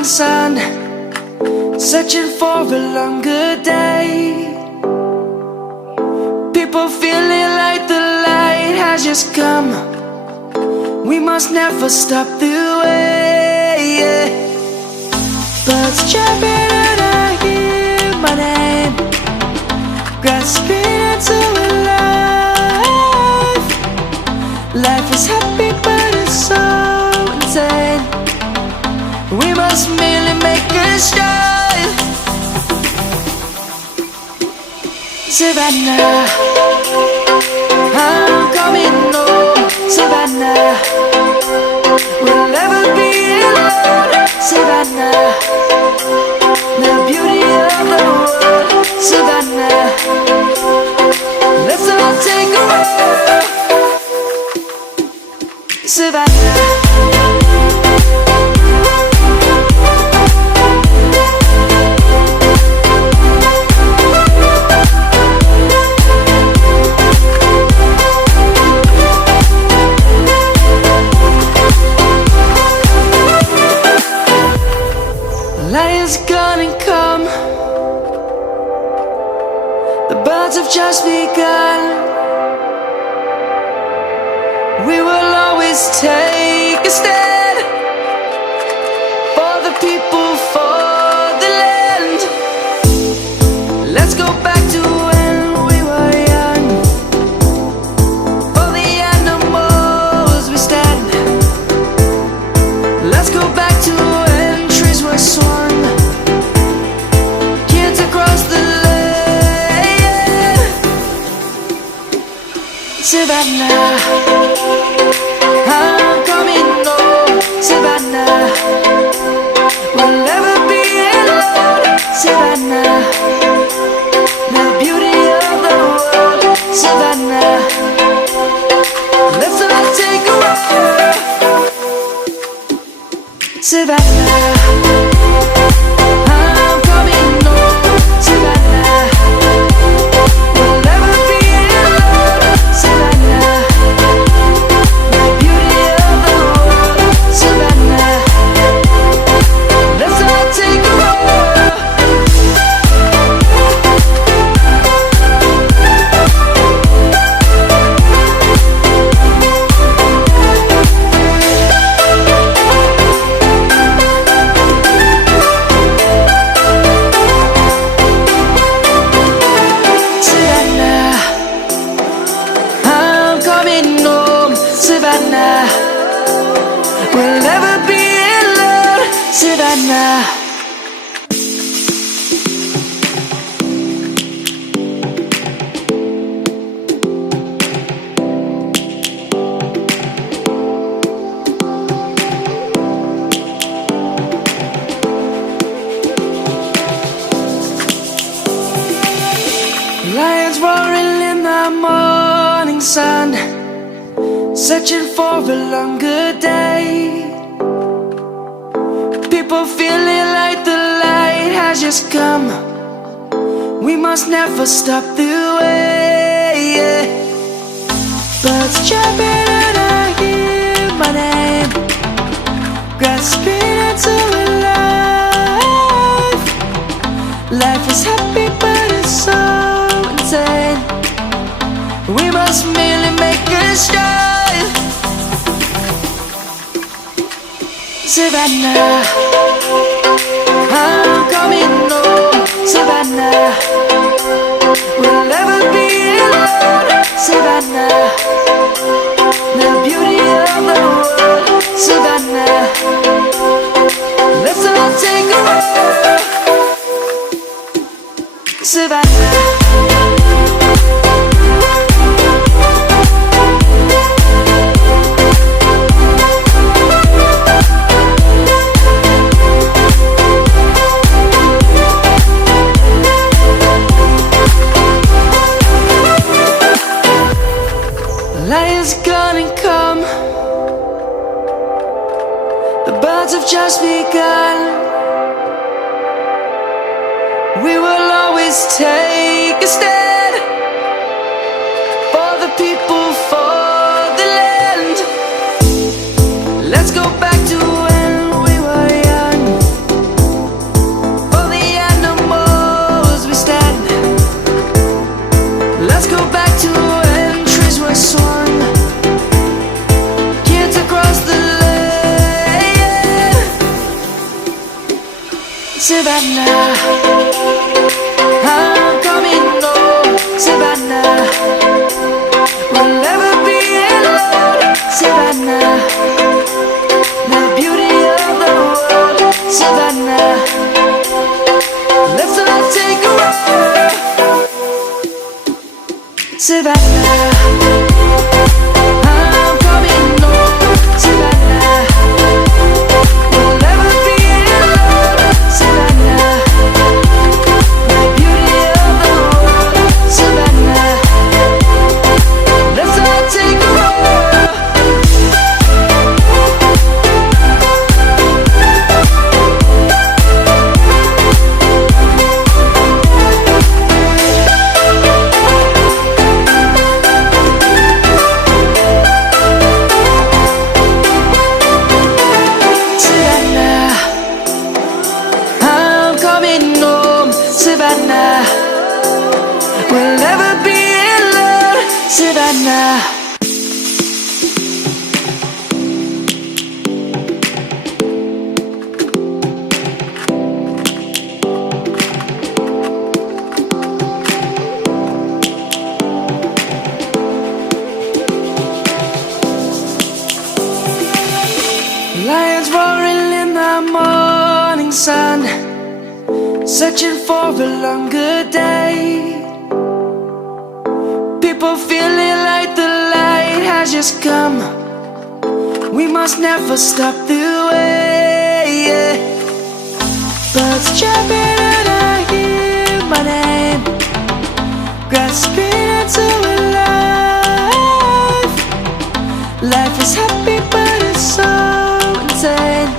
morning sun, searching for a longer day. People feeling like the light has just come. We must never stop the way. Birds chirping and I hear my name, grasping into a life. Life is happy but it's so insane. We must merely make a start. Savannah, I'm coming home. Savannah, we'll never be alone. Savannah, the beauty of the world. Savannah, let's all take a walk. Savannah. Lion's gonna come. The birds have just begun. We will always take a stand for the people, for the land. Let's go back to when we were young. For the animals we stand. Let's go back to when trees were swung, kids across the land. Savannah, I'm coming home. Savannah, we'll never be alone. Savannah, the beauty of the world. Savannah, let's all take a walk. Savannah, I'm coming home. Savannah, we'll never be alone. Savannah, the beauty of the world. Savannah, let's all take a walk. Savannah, I'm coming home. Savannah, we'll never be alone. Savannah. Lions roaring in the morning sun, searching for a longer day. People feeling like the light has just come. We must never stop the way. Birds chirping and I hear my name, grasping into a life. Life is happy but it's so insane. We must merely make a start. Savannah, I'm coming home. Savannah, we'll never be alone. Savannah, the beauty of the world. Savannah, let's all take a walk. Savannah. Lion's gonna come. The birds have just begun. We will always take a stand for the people, for the land. Let's go back to when we were young. Savannah, I'm coming home, Savannah. We'll never be alone, Savannah. The beauty of the world, Savannah. Let's all take a roll. Savannah, we'll never be alone, Savannah. Lions roaring in the morning sun, searching for a longer day. People feeling like the light has just come. We must never stop the way. Birds chirping and I hear my name, grasping into a life. Life is happy but it's so insane.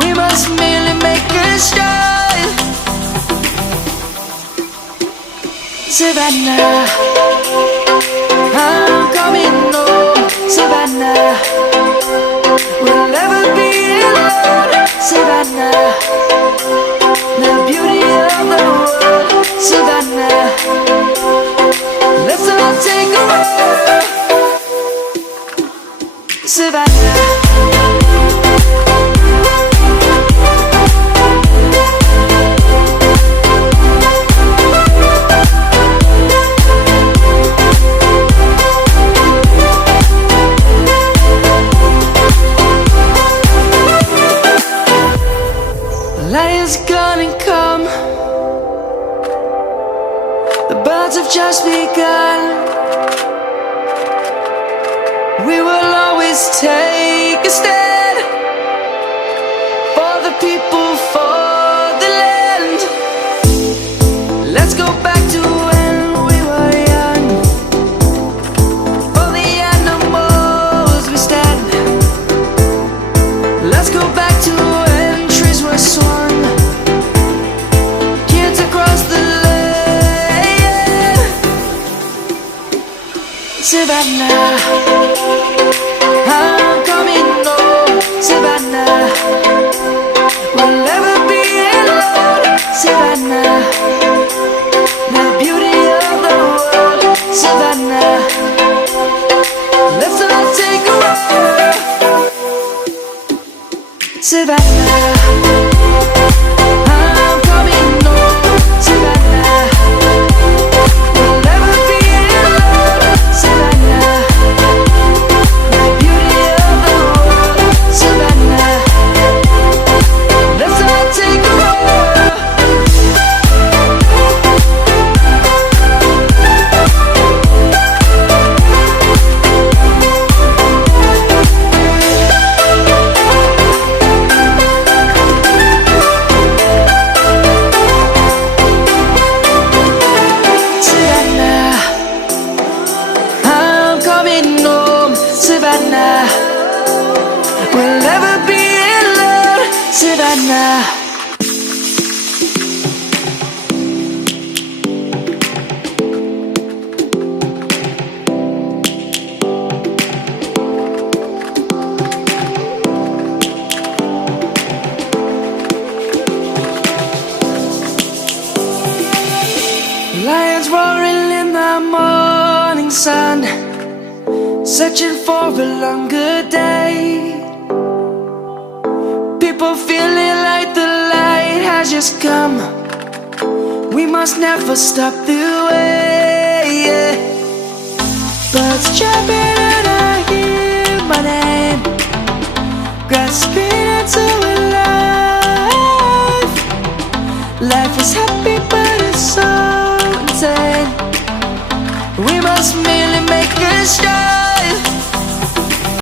We must merely make a start. Savannah, I'm coming home, Savannah. We'll never be alone, Savannah. The beauty of the world, Savannah. Let's all take a roll, Savannah. Lion's gonna come. The birds have just begun. We will always take a stand for the people, for the land. Let's go back to when we were young. For the animals we stand. Let's go back to when trees were swung. Savannah, I'm coming home, Savannah. We'll never be alone, Savannah. The beauty of the world, Savannah. Let's all take a roll, Savannah. I'm coming home, Savannah. We'll never be alone, Savannah. The beauty of the world, Savannah. Let's all take a roll. Savannah, I'm coming home, Savannah. We'll never be alone, Savannah. Lions roaring in the morning sun, searching for a longer day. People feeling like the light has just come. We must never stop the way. Birds chirping and I hear my name, grasping